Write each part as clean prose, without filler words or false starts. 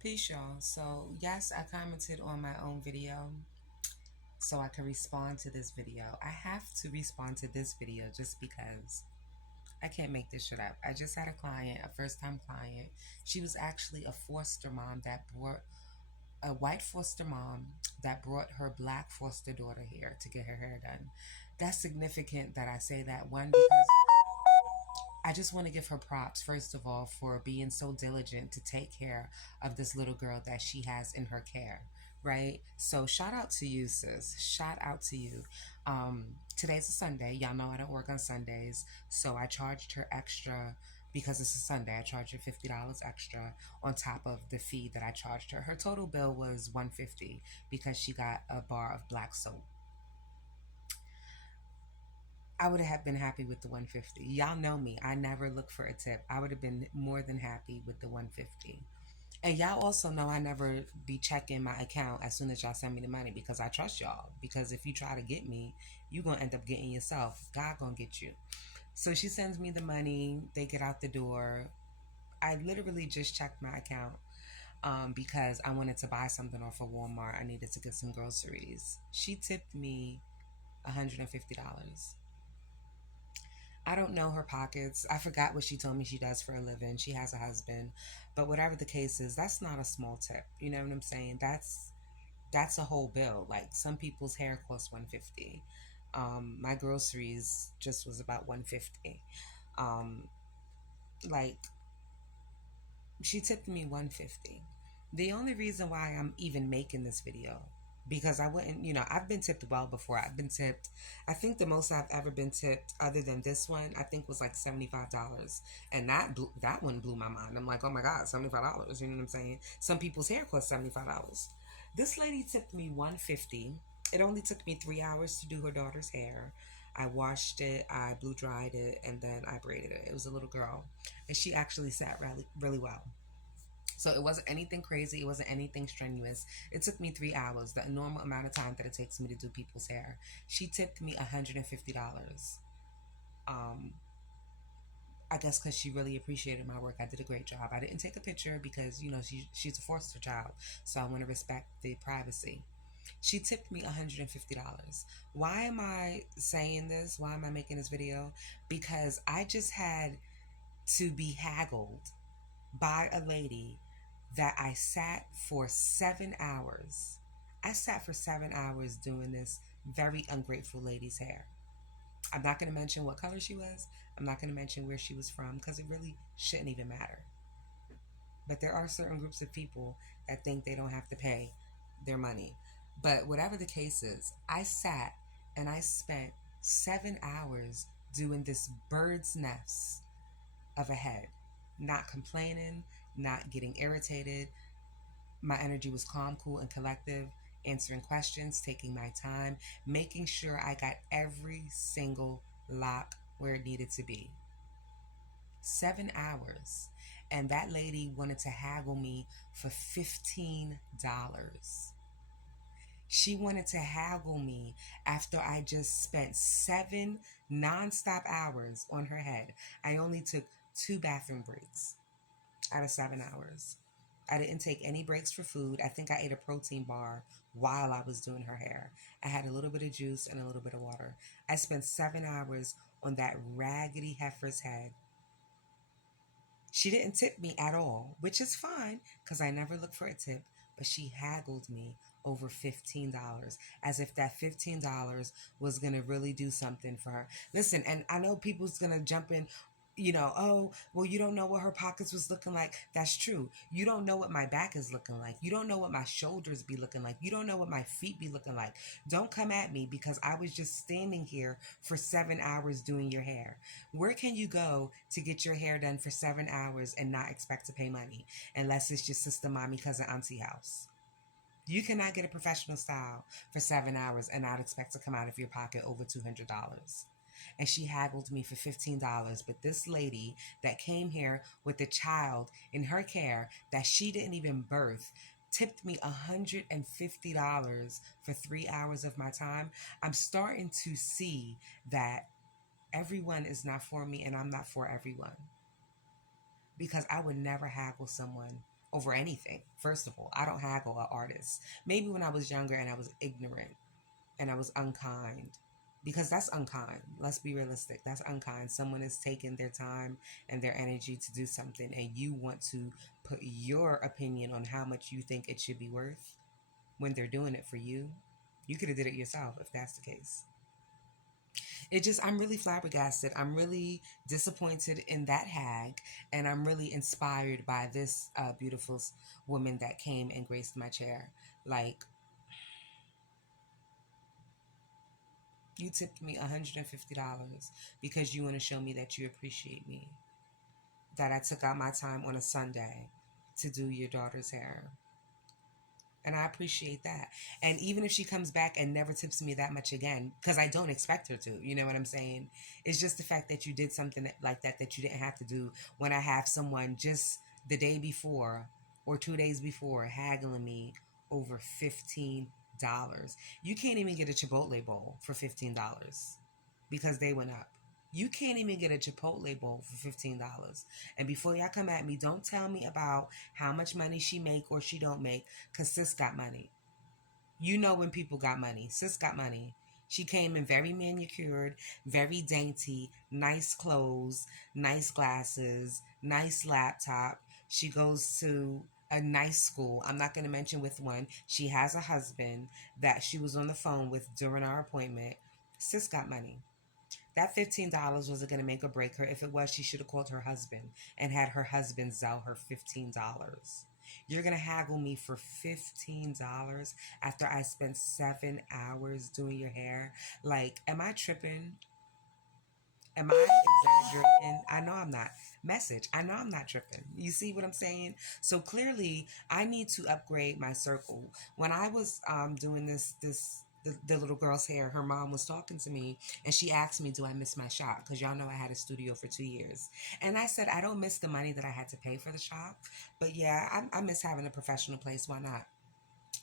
Peace, y'all. So, yes, I commented on my own video so I could respond to this video. I have to respond to this video just because I can't make this shit up. I just had a client, a first time client. She was actually a foster mom that brought a white foster mom that brought her black foster daughter here to get her hair done. That's significant that I say that one because I just want to give her props, first of all, for being so diligent to take care of this little girl that she has in her care, right? So, shout out to you, sis. Shout out to you. Today's a Sunday. Y'all know I don't work on Sundays. So, I charged her extra because it's a Sunday. I charged her $50 extra on top of the fee that I charged her. Her total bill was $150 because she got a bar of black soap. I would have been happy with the 150. Y'all know me. I never look for a tip. I would have been more than happy with the 150. And y'all also know I never be checking my account as soon as y'all send me the money because I trust y'all. Because if you try to get me, you gonna end up getting yourself. God gonna get you. So she sends me the money. They get out the door. I literally just checked my account because I wanted to buy something off of Walmart. I needed to get some groceries. She tipped me $150. I don't know her pockets. I forgot what she told me she does for a living. She has a husband. But whatever the case is, that's not a small tip. You know what I'm saying? That's a whole bill. Like some people's hair costs 150. My groceries just was about 150. Um, like she tipped me 150. The only reason why I'm even making this video because I wouldn't, I've been tipped well before. I've been tipped. I think the most I've ever been tipped, other than this one, I think was like $75, and that one blew my mind. I'm like, oh my god, $75. You know what I'm saying? Some people's hair costs $75. This lady tipped me 150. It only took me 3 hours to do her daughter's hair. I washed it, I blow dried it, and then I braided it. It was a little girl, and she actually sat really, really well. So it wasn't anything crazy. It wasn't anything strenuous. It took me 3 hours, the normal amount of time that it takes me to do people's hair. She tipped me $150. Um, I guess because she really appreciated my work. I did a great job. I didn't take a picture because she's a foster child, so I want to respect the privacy. She tipped me $150. Why am I saying this? Why am I making this video? Because I just had to be haggled by a lady that I sat for 7 hours. I sat for 7 hours doing this very ungrateful lady's hair. I'm not going to mention what color she was. I'm not going to mention where she was from because it really shouldn't even matter. But there are certain groups of people that think they don't have to pay their money. But whatever the case is, I sat and I spent 7 hours doing this bird's nest of a head, not complaining, not getting irritated. My energy was calm, cool, and collective, answering questions, taking my time, making sure I got every single lock where it needed to be. 7 hours. And that lady wanted to haggle me for $15. She wanted to haggle me after I just spent 7 nonstop hours on her head. I only took 2 bathroom breaks out of 7 hours. I didn't take any breaks for food. I think I ate a protein bar while I was doing her hair. I had a little bit of juice and a little bit of water. I spent 7 hours on that raggedy heifer's head. She didn't tip me at all, which is fine because I never look for a tip, but she haggled me over $15 as if that $15 was going to really do something for her. Listen, and I know people's going to jump in, oh, well, you don't know what her pockets was looking like. That's true. You don't know what my back is looking like. You don't know what my shoulders be looking like. You don't know what my feet be looking like. Don't come at me because I was just standing here for 7 hours doing your hair. Where can you go to get your hair done for 7 hours and not expect to pay money unless it's your sister, mommy, cousin, auntie house? You cannot get a professional style for 7 hours and not expect to come out of your pocket over $200. And she haggled me for $15. But this lady that came here with a child in her care that she didn't even birth tipped me $150 for 3 hours of my time. I'm starting to see that everyone is not for me and I'm not for everyone because I would never haggle someone over anything. First of all, I don't haggle at artists. Maybe when I was younger and I was ignorant and I was unkind, because that's unkind. Let's be realistic. That's unkind. Someone is taking their time and their energy to do something, and you want to put your opinion on how much you think it should be worth when they're doing it for you. You could have did it yourself if that's the case. I'm really flabbergasted. I'm really disappointed in that hag, and I'm really inspired by this beautiful woman that came and graced my chair. Like, you tipped me $150 because you want to show me that you appreciate me, that I took out my time on a Sunday to do your daughter's hair. And I appreciate that. And even if she comes back and never tips me that much again, because I don't expect her to, you know what I'm saying? It's just the fact that you did something like that you didn't have to do when I have someone just the day before or 2 days before haggling me over $15. You can't even get a Chipotle bowl for $15 because they went up. You can't even get a Chipotle bowl for $15. And before y'all come at me, don't tell me about how much money she make or she don't make, because sis got money. You know when people got money. Sis got money. She came in very manicured, very dainty, nice clothes, nice glasses, nice laptop. She goes to a nice school. I'm not going to mention with one. She has a husband that she was on the phone with during our appointment. Sis got money. That $15 wasn't going to make or break her. If it was, she should have called her husband and had her husband sell her $15. You're going to haggle me for $15 after I spent 7 hours doing your hair? Like, am I tripping? Am I exaggerating? I know I'm not. Message. I know I'm not tripping. You see what I'm saying? So clearly, I need to upgrade my circle. When I was doing the little girl's hair, her mom was talking to me and she asked me, do I miss my shop? Because y'all know I had a studio for 2 years. And I said, I don't miss the money that I had to pay for the shop. But yeah, I miss having a professional place. Why not?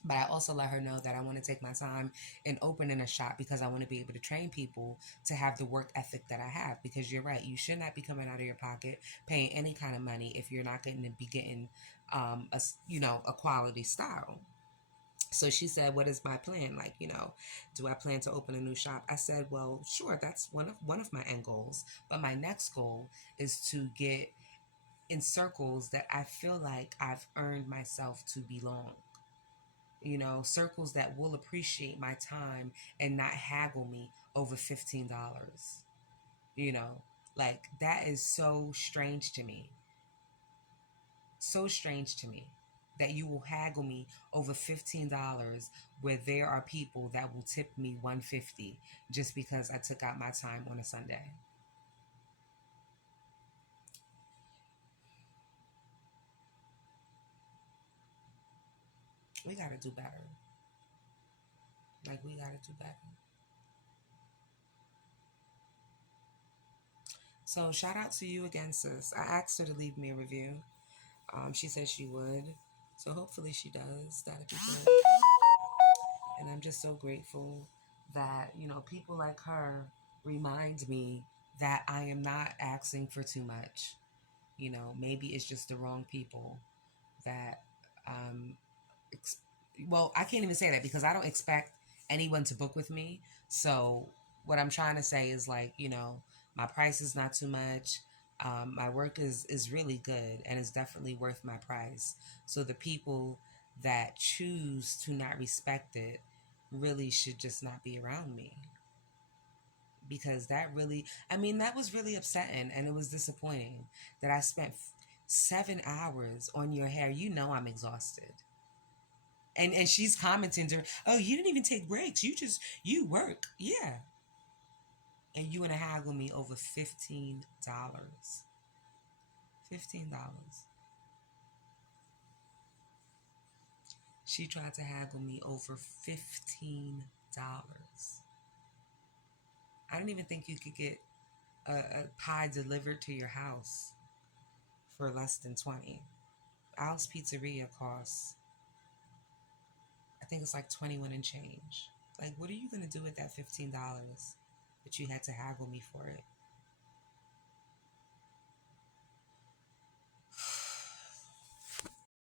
But I also let her know that I want to take my time in opening a shop because I want to be able to train people to have the work ethic that I have. Because you're right, you should not be coming out of your pocket paying any kind of money if you're not going to be getting a quality style. So she said, what is my plan? Like, do I plan to open a new shop? I said, well, sure, that's one of my end goals. But my next goal is to get in circles that I feel like I've earned myself to belong. Circles that will appreciate my time and not haggle me over $15. You know, like that is so strange to me. So strange to me that you will haggle me over $15 where there are people that will tip me 150 just because I took out my time on a Sunday. We got to do better. Like, we got to do better. So shout out to you again, sis. I asked her to leave me a review. She said she would. So hopefully she does. That'd be good. And I'm just so grateful that, people like her remind me that I am not asking for too much. Maybe it's just the wrong people that, um, ex- well, I can't even say that because I don't expect anyone to book with me. So what I'm trying to say is like, my price is not too much. My work is really good and it's definitely worth my price. So the people that choose to not respect it really should just not be around me because that was really upsetting and it was disappointing that I spent 7 hours on your hair. I'm exhausted. And she's commenting to her, oh, you didn't even take breaks. You work. Yeah. And you want to haggle me over $15. $15. She tried to haggle me over $15. I don't even think you could get a pie delivered to your house for less than 20. Al's Pizzeria costs, I think it's like 21 and change. Like, what are you gonna do with that $15 that you had to haggle me for it?